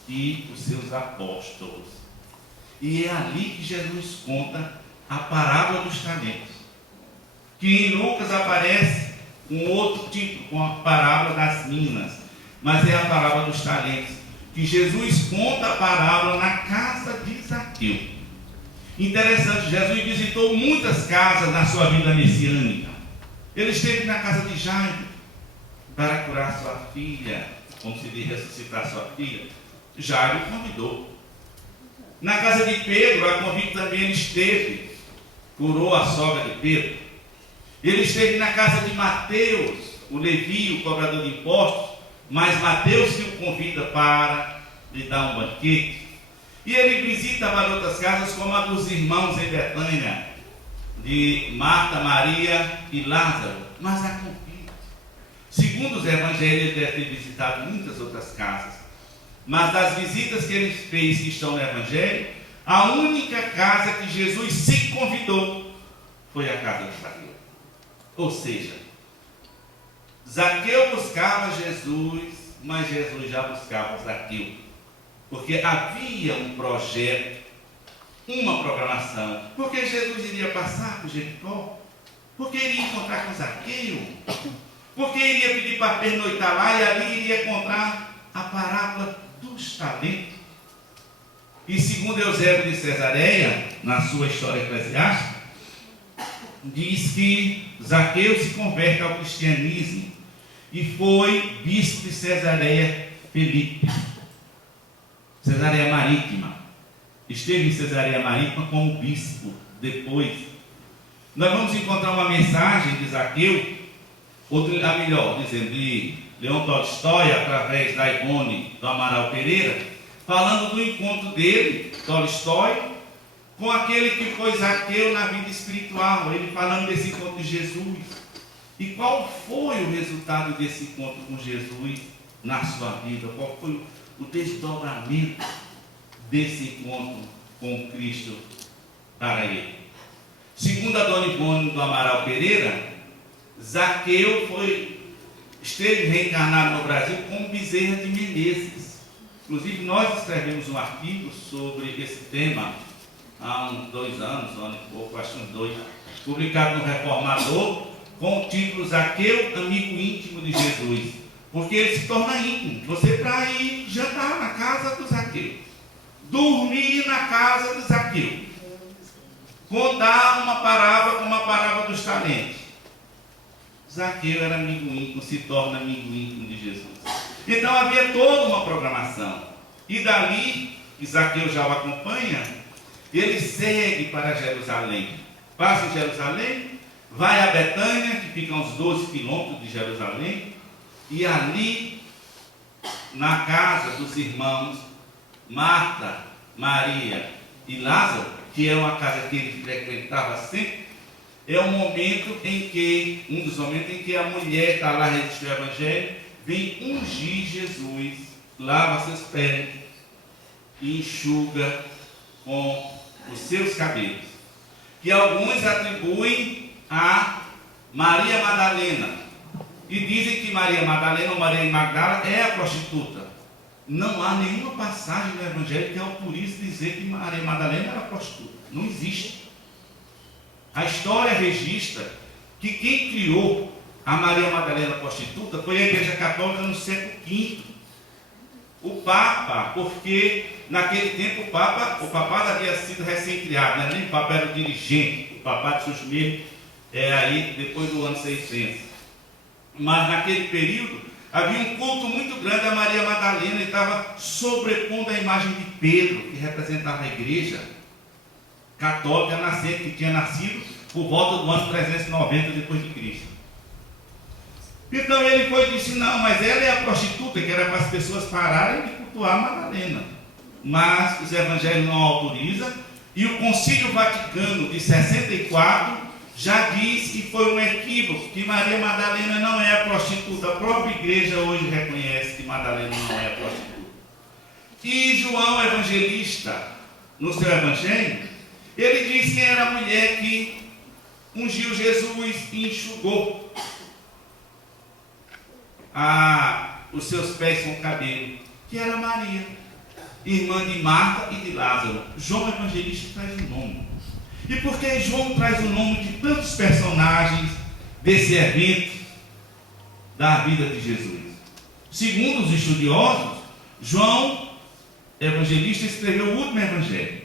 e os seus apóstolos. E é ali que Jesus conta a parábola dos talentos, que em Lucas aparece um outro título, com a parábola das minas, mas é a parábola dos talentos, que Jesus conta a parábola na casa de Zaqueu. Interessante, Jesus visitou muitas casas na sua vida messiânica. Ele esteve na casa de Jairo para curar sua filha, como se diz, ressuscitar sua filha. Jairo o convidou. Na casa de Pedro, a convite também ele esteve, curou a sogra de Pedro. Ele esteve na casa de Mateus, o Levi, o cobrador de impostos, mas Mateus que o convida para lhe dar um banquete. E ele visita para outras casas, como a dos irmãos em Betânia, de Marta, Maria e Lázaro, mas a convite. Segundo os evangelhos, ele deve ter visitado muitas outras casas, mas das visitas que ele fez que estão no evangelho, a única casa que Jesus se convidou foi a casa de Zaqueu. Ou seja, Zaqueu buscava Jesus, mas Jesus já buscava Zaqueu, porque havia um projeto, uma programação. Porque Jesus iria passar por Jericó, porque iria encontrar com Zaqueu, porque iria pedir para pernoitar lá e ali iria encontrar a parábola dos talentos. E segundo Eusébio de Cesareia, na sua história eclesiástica, diz que Zaqueu se converte ao cristianismo e foi bispo de Cesareia Filipe, Cesareia Marítima. Esteve em Cesareia Marítima como bispo depois. Nós vamos encontrar uma mensagem de Zaqueu, melhor dizendo, de Leão Tolstói, através da Ivone do Amaral Pereira, falando do encontro dele, Tolstói, com aquele que foi Zaqueu na vida espiritual, ele falando desse encontro de Jesus. E qual foi o resultado desse encontro com Jesus na sua vida? Qual foi o desdobramento desse encontro com Cristo para ele? Segundo a dona Ivone do Amaral Pereira, Zaqueu esteve reencarnado no Brasil como Bezerra de Menezes. Inclusive, nós escrevemos um artigo sobre esse tema há uns 2 anos, um ano e pouco, acho uns 2, publicado no Reformador, com o título Zaqueu, amigo íntimo de Jesus. Porque ele se torna íntimo. Você para ir jantar na casa do Zaqueu, dormir na casa do Zaqueu, contar uma parábola como a parábola dos talentos. Zaqueu era amigo íntimo, se torna amigo íntimo de Jesus. Então havia toda uma programação. E dali, que Zaqueu já o acompanha, ele segue para Jerusalém. Passa em Jerusalém, vai a Betânia, que fica a uns 12 quilômetros de Jerusalém, e ali, na casa dos irmãos Marta, Maria e Lázaro, que é uma casa que ele frequentava sempre, é um dos momentos em que a mulher está lá registrando o evangelho, vem ungir Jesus, lava seus pés e enxuga com os seus cabelos, que alguns atribuem a Maria Madalena, e dizem que Maria Madalena ou Maria Magdala é a prostituta. Não há nenhuma passagem do evangelho que autorize dizer que Maria Madalena era prostituta. Não existe. A história registra que quem criou a Maria Madalena prostituta foi a Igreja Católica no século V. O Papa, porque naquele tempo o papado havia sido recém-criado, né? Nem o Papa era o dirigente, o papado surge mesmo aí depois do ano 600. Mas naquele período havia um culto muito grande a Maria Madalena e estava sobrepondo a imagem de Pedro, que representava a igreja católica nascente, que tinha nascido por volta do ano 390 depois de Cristo. Então ele foi e disse, não, mas ela é a prostituta, que era para as pessoas pararem de cultuar Madalena. Mas os evangelhos não autorizam, e o Concílio Vaticano de 64 já diz que foi um equívoco, que Maria Madalena não é a prostituta. A própria igreja hoje reconhece que Madalena não é a prostituta. E João Evangelista, no seu evangelho, ele diz que era a mulher que ungiu Jesus e enxugou os seus pés com o cabelo, que era Maria, irmã de Marta e de Lázaro. João Evangelista traz o nome. E por que João traz o nome de tantos personagens desse evento da vida de Jesus? Segundo os estudiosos, João Evangelista escreveu o último evangelho.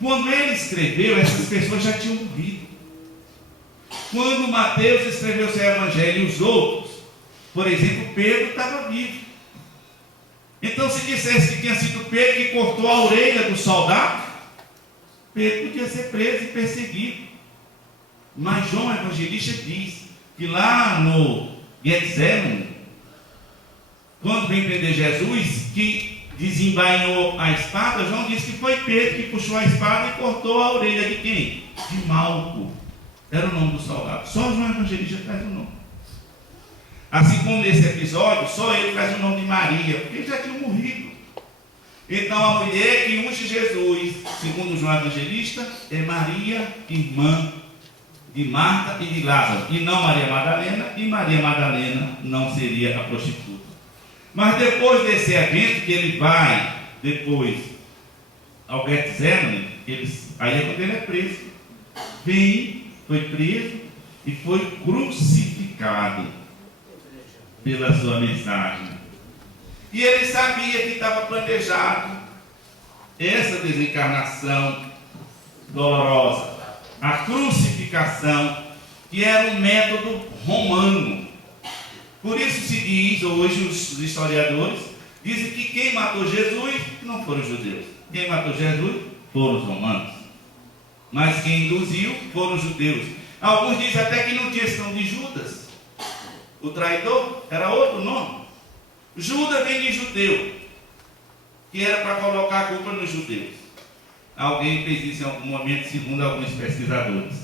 Quando ele escreveu, essas pessoas já tinham morrido. Quando Mateus escreveu seu evangelho e os outros, por exemplo, Pedro estava vivo. Então, se dissesse que tinha sido Pedro que cortou a orelha do soldado, Pedro podia ser preso e perseguido. Mas João Evangelista diz que lá no Getsemane, quando vem prender Jesus, que desembainhou a espada, João diz que foi Pedro que puxou a espada e cortou a orelha de quem? De Malco. era o nome do soldado. Só João Evangelista traz o nome. Assim como nesse episódio, só ele traz o nome de Maria, porque ele já tinha morrido. Então a mulher que unge Jesus, segundo João Evangelista, é Maria, irmã de Marta e de Lázaro, e não Maria Madalena, e Maria Madalena não seria a prostituta. Mas depois desse evento, que ele vai depois ao Getsemane, aí é quando ele é preso. Foi preso e foi crucificado pela sua mensagem. E ele sabia que estava planejado essa desencarnação dolorosa, a crucificação, que era um método romano. Por isso se diz, hoje os historiadores dizem que quem matou Jesus não foram os judeus. Quem matou Jesus foram os romanos. Mas quem induziu foram os judeus. Alguns dizem até que não tinha esse nome de Judas. O traidor era outro nome. Judas vem de judeu, que era para colocar a culpa nos judeus. Alguém fez isso em algum momento, segundo alguns pesquisadores.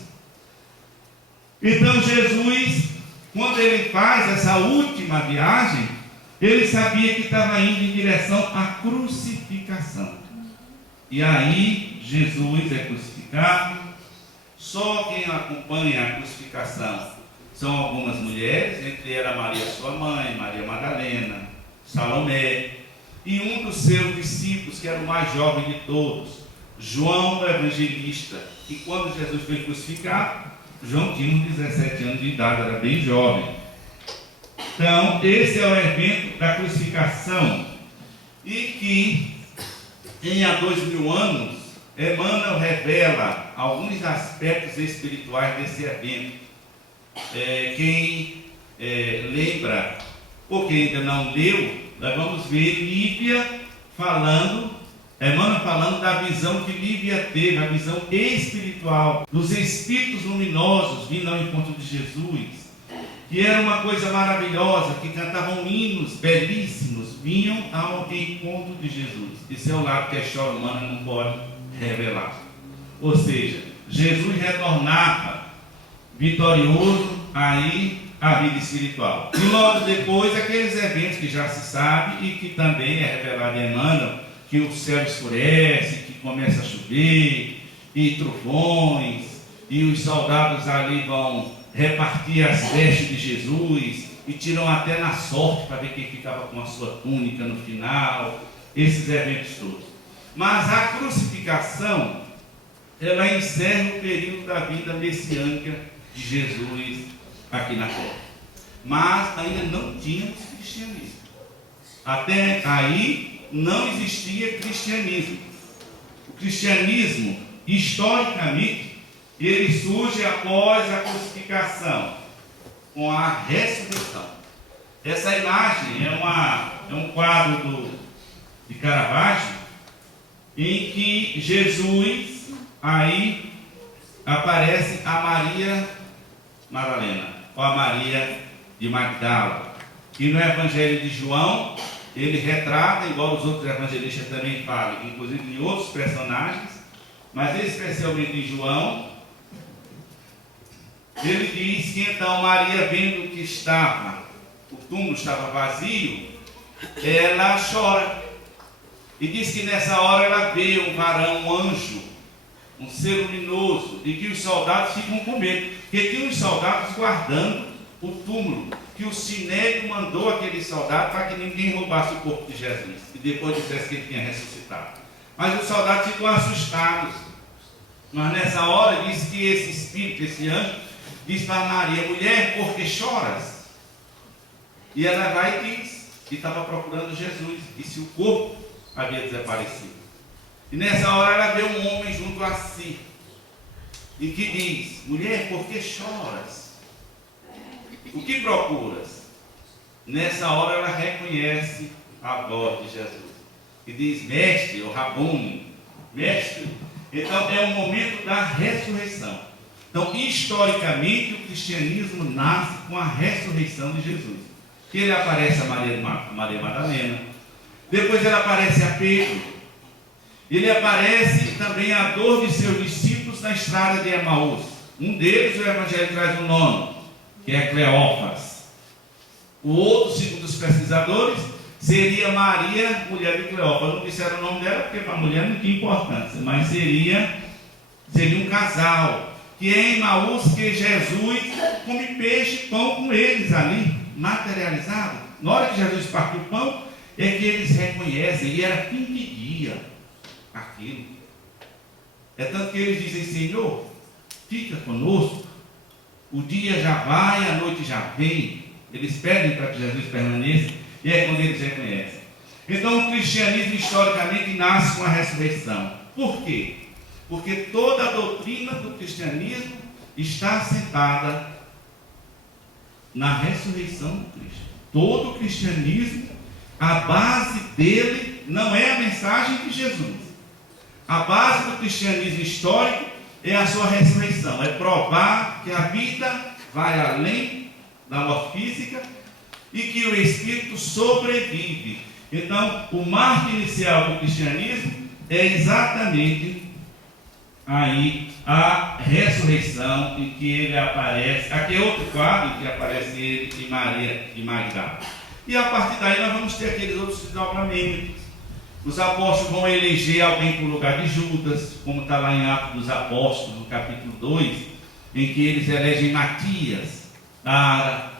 Então Jesus, quando ele faz essa última viagem, ele sabia que estava indo em direção à crucificação. E aí Jesus é crucificado. Só quem acompanha a crucificação são algumas mulheres, entre elas Maria, sua mãe, Maria Madalena, Salomé, e um dos seus discípulos, que era o mais jovem de todos, João o Evangelista. E quando Jesus foi crucificado, João tinha uns 17 anos de idade, era bem jovem. Então, esse é o evento da crucificação, e que em há 2000 anos, Emmanuel revela alguns aspectos espirituais desse evento. Quem lembra, ou quem ainda não leu, nós vamos ver Lívia falando, Emmanuel falando da visão que Lívia teve, a visão espiritual, dos espíritos luminosos vindo ao encontro de Jesus, que era uma coisa maravilhosa, que cantavam hinos belíssimos, vinham ao encontro de Jesus. Esse é o lado que a história humana não pode revelar. Ou seja, Jesus retornava vitorioso aí à vida espiritual. E logo depois, aqueles eventos que já se sabe e que também é revelado em Emmanuel, que o céu escurece, que começa a chover, e trovões, e os soldados ali vão repartir as vestes de Jesus, e tiram até na sorte para ver quem ficava com a sua túnica no final, esses eventos todos. Mas a crucificação, ela encerra o período da vida messiânica de Jesus aqui na terra. Mas ainda não tínhamos cristianismo. Até aí não existia cristianismo. O cristianismo, historicamente, ele surge após a crucificação, com a ressurreição. Essa imagem é um quadro de Caravaggio, em que Jesus, aí aparece a Maria Madalena, ou a Maria de Magdala, que no Evangelho de João, ele retrata, igual os outros evangelistas também falam, inclusive em outros personagens, mas especialmente em João, ele diz que então Maria, vendo que o túmulo estava vazio, ela chora. E diz que nessa hora ela vê um varão, um anjo, um ser luminoso, e que os soldados ficam com medo, porque tinha os soldados guardando o túmulo, que o Sinédrio mandou aquele soldado para que ninguém roubasse o corpo de Jesus, e depois dissesse que ele tinha ressuscitado. Mas os soldados ficam assustados. Mas nessa hora diz que esse espírito, esse anjo, diz para Maria: mulher, por que choras? E ela vai e diz que estava procurando Jesus, e se o corpo havia desaparecido. E nessa hora ela vê um homem junto a si, e que diz: mulher, por que choras? O que procuras? Nessa hora ela reconhece a voz de Jesus, e diz: mestre, ou Rabone, mestre. Então é o momento da ressurreição. Então, historicamente, o cristianismo nasce com a ressurreição de Jesus. Que ele aparece a Maria Madalena, depois ele aparece a Pedro, ele aparece também a dor de seus discípulos na estrada de Emaús, Um deles, o Evangelho traz um nome, que é Cleófas. O outro, segundo os pesquisadores, seria Maria, mulher de Cleófas. Não disseram o nome dela porque para a mulher não tinha importância, mas seria um casal, que é em Emaús que Jesus come peixe e pão com eles ali, materializado. Na hora que Jesus partiu o pão, é que eles reconhecem, e era fim de dia aquilo. É tanto que eles dizem: Senhor, fica conosco, o dia já vai, a noite já vem. Eles pedem para que Jesus permaneça, e é quando eles reconhecem. Então o cristianismo historicamente nasce com a ressurreição. Por quê? Porque toda a doutrina do cristianismo está assentada na ressurreição de Cristo. Todo o cristianismo, a base dele não é a mensagem de Jesus. A base do cristianismo histórico é a sua ressurreição. É provar que a vida vai além da morte física e que o Espírito sobrevive. Então, o marco inicial do cristianismo é exatamente aí a ressurreição, em que ele aparece. Aqui é outro quadro em que aparece ele e Maria de Magdala. E a partir daí nós vamos ter aqueles outros desdobramentos. Os apóstolos vão eleger alguém para o lugar de Judas, como está lá em Atos dos Apóstolos, no capítulo 2, em que eles elegem Matias para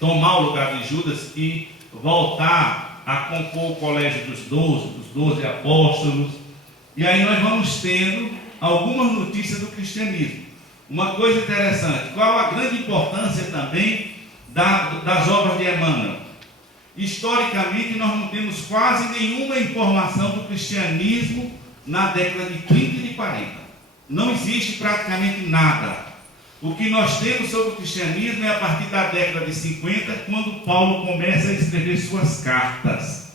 tomar o lugar de Judas e voltar a compor o colégio dos 12 apóstolos. E aí nós vamos tendo algumas notícias do cristianismo. Uma coisa interessante: qual a grande importância também das obras de Emmanuel? Historicamente, nós não temos quase nenhuma informação do cristianismo na década de 30 e de 40. Não existe praticamente nada. O que nós temos sobre o cristianismo é a partir da década de 50, quando Paulo começa a escrever suas cartas.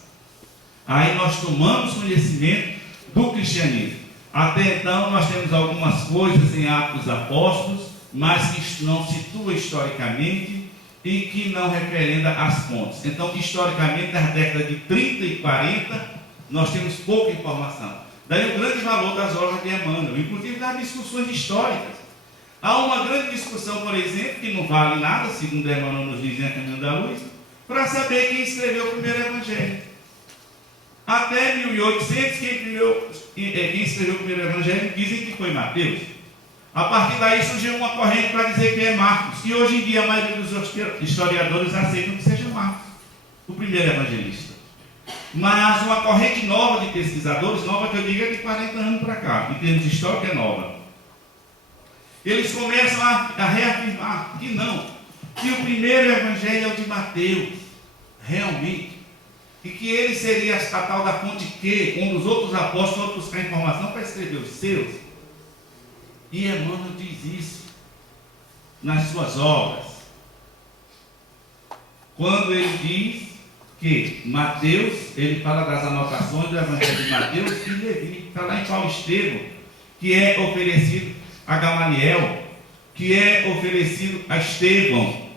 Aí nós tomamos conhecimento do cristianismo. Até então, nós temos algumas coisas em Atos dos Apóstolos, mas que não situa historicamente e que não referenda as fontes. Então, historicamente, nas décadas de 30 e 40, nós temos pouca informação. Daí o grande valor das obras de Emmanuel, inclusive das discussões históricas. Há uma grande discussão, por exemplo, que não vale nada, segundo Emmanuel nos diz em A Caminho da Luz, para saber quem escreveu o primeiro Evangelho. Até 1800, quem escreveu o primeiro Evangelho dizem que foi Mateus. A partir daí surgiu uma corrente para dizer que é Marcos, e hoje em dia a maioria dos historiadores aceitam que seja Marcos, o primeiro evangelista. Mas uma corrente nova de pesquisadores, nova que eu digo é de 40 anos para cá, em termos históricos é nova. Eles começam a reafirmar que não, que o primeiro evangelho é o de Mateus, realmente, e que ele seria a tal da fonte que, um dos outros apóstolos foram buscar informação para escrever os seus. E Emmanuel diz isso nas suas obras, quando ele diz que Mateus, ele fala das anotações do Evangelho de Mateus e Levi, está lá em Paulo Estevão, que é oferecido a Gamaliel, que é oferecido a Estevão.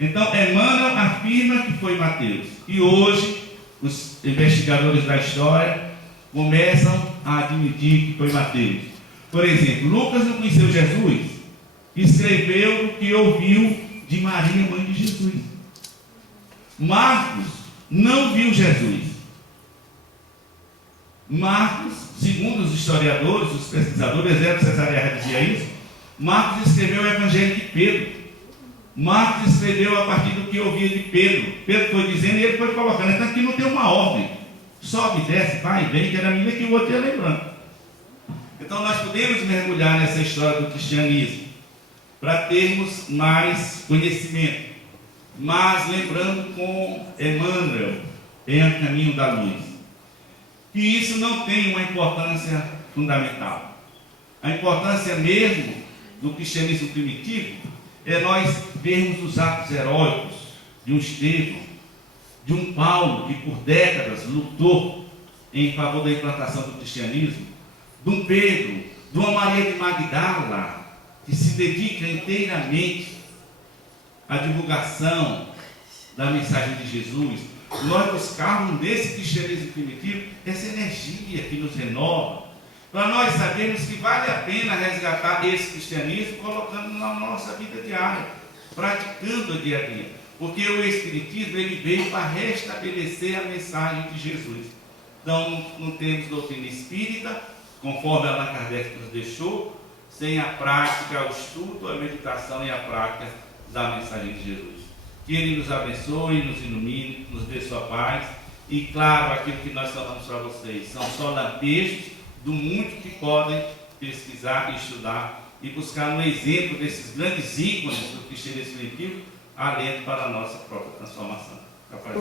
Então Emmanuel afirma que foi Mateus, e hoje os investigadores da história começam a admitir que foi Mateus. Por exemplo, Lucas não conheceu Jesus, escreveu o que ouviu de Maria, mãe de Jesus. Marcos não viu Jesus. Marcos, segundo os historiadores, os pesquisadores, Eusébio Cesareia dizia isso, Marcos escreveu o Evangelho de Pedro. Marcos escreveu a partir do que ouvia de Pedro. Pedro foi dizendo e ele foi colocando. Então aqui não tem uma ordem. Sobe, desce, vai e vem, que era a minha que o outro ia lembrando. Então nós podemos mergulhar nessa história do cristianismo para termos mais conhecimento. Mas lembrando com Emmanuel em A Caminho da Luz, que isso não tem uma importância fundamental. A importância mesmo do cristianismo primitivo é nós vermos os atos heróicos de um Estevão, de um Paulo que por décadas lutou em favor da implantação do cristianismo, de um Pedro, de uma Maria de Magdala, que se dedica inteiramente à divulgação da mensagem de Jesus. Nós buscarmos nesse cristianismo primitivo essa energia que nos renova, para nós sabermos que vale a pena resgatar esse cristianismo colocando na nossa vida diária, praticando o dia a dia. Porque o Espiritismo ele veio para restabelecer a mensagem de Jesus. Então não temos doutrina espírita, conforme Allan Kardec nos deixou, sem a prática, o estudo, a meditação e a prática da mensagem de Jesus. Que Ele nos abençoe, nos ilumine, nos dê sua paz. E claro, aquilo que nós falamos para vocês, são só lampejos do muito que podem pesquisar e estudar e buscar no exemplo desses grandes ícones do cristianismo primitivo, alento para a nossa própria transformação. Capaz.